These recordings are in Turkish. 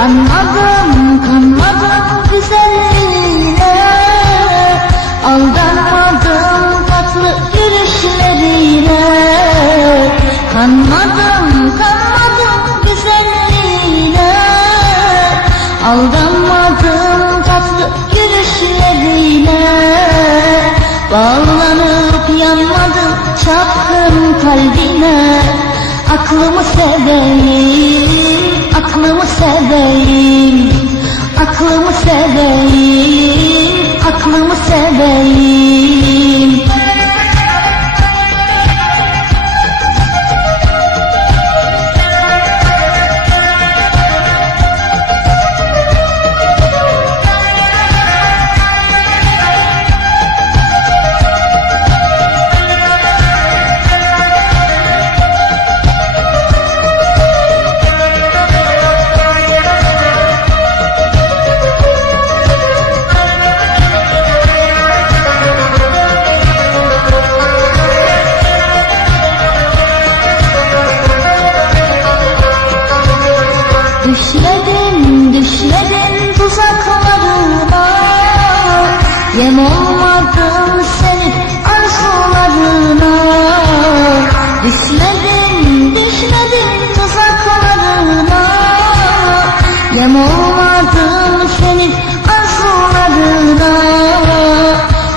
kanmadım güzelliğine Aldanmadım tatlı gülüşlerine Kanmadım, kanmadım güzelliğine Aldanmadım tatlı gülüşlerine Bağlanıp yanmadım çapkın kalbine Aklımı seveyim, aklımı seveyim Aklımı seveyim, aklımı seveyim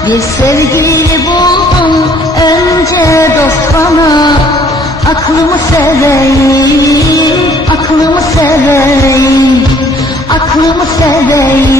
Bir sevgili buldum önce dost bana. Aklımı seveyim, aklımı seveyim Aklımı seveyim,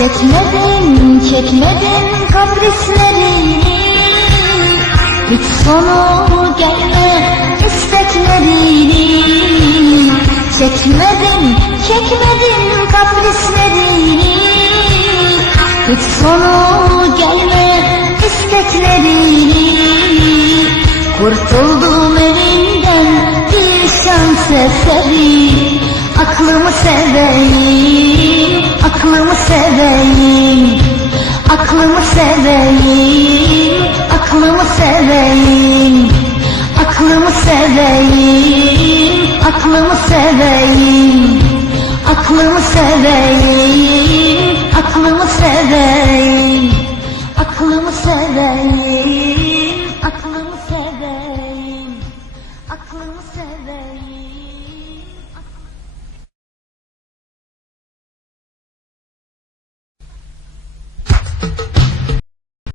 Çekmedim, çekmedim kaprislerini Hiç sonu gelme isteklerini. Çekmedim, çekmedim kaprislerini Hiç sonu gelme isteklerini Kurtuldum elinden bir şans eseri Aklımı seveyim, aklımı seveyim Aklımı seveyim, aklımı seveyim Aklımı seveyim, aklımı seveyim Aklımı seveyim, aklımı seveyim Aklımı seveyim